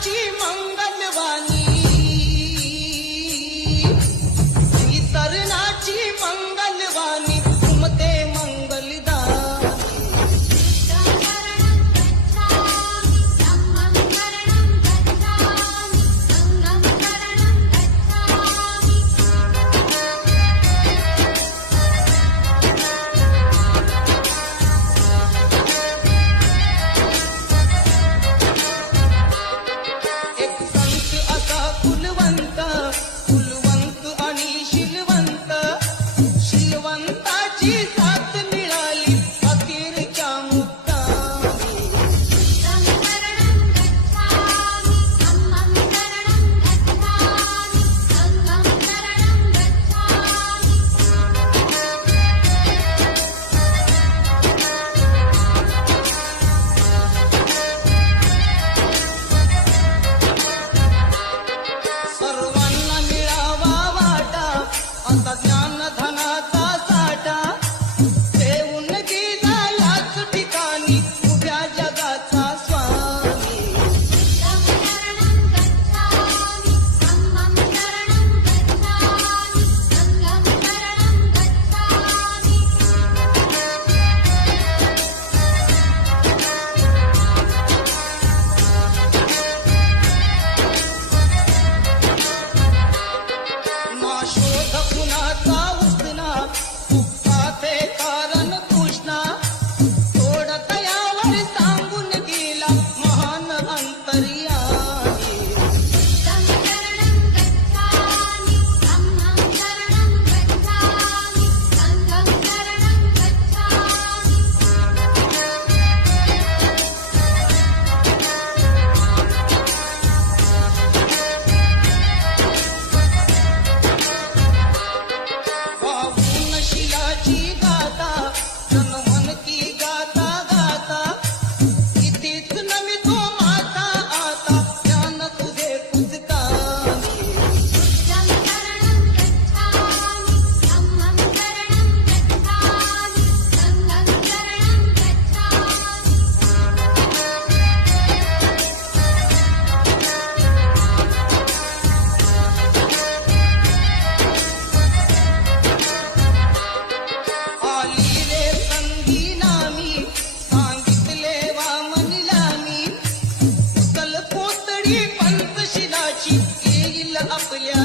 दर्शनाची मंगलवाणी, तरणाची मंगलवाणी, घुमते मंगलदानी. एक संत असा कुलवंत, कुलवंत आणि शिलवंत, शिलवंताची साथ मिळाली अखेरच्या मुक्तानी. सर्वांना मिळावा वाटा आता ज्ञानधनाचा साठा, देऊन गेला याच ठिकाणी उभ्या जगाचा स्वामी. ना शोध कुणाचा उठना, दुःखाचे कारण कृष्णा, थोडं यावर सांगून गेला महान अंतर्यामी. वाहून शिलाची गाथा, जनमन की गाथा गाथा, इथेच नमितो माता आता ज्ञान तुझे पुस्तकानी. आली रे संधी नामी, सांगितले वामनला मी, उचल कोतडी पंचशिलाची येईल आपल्या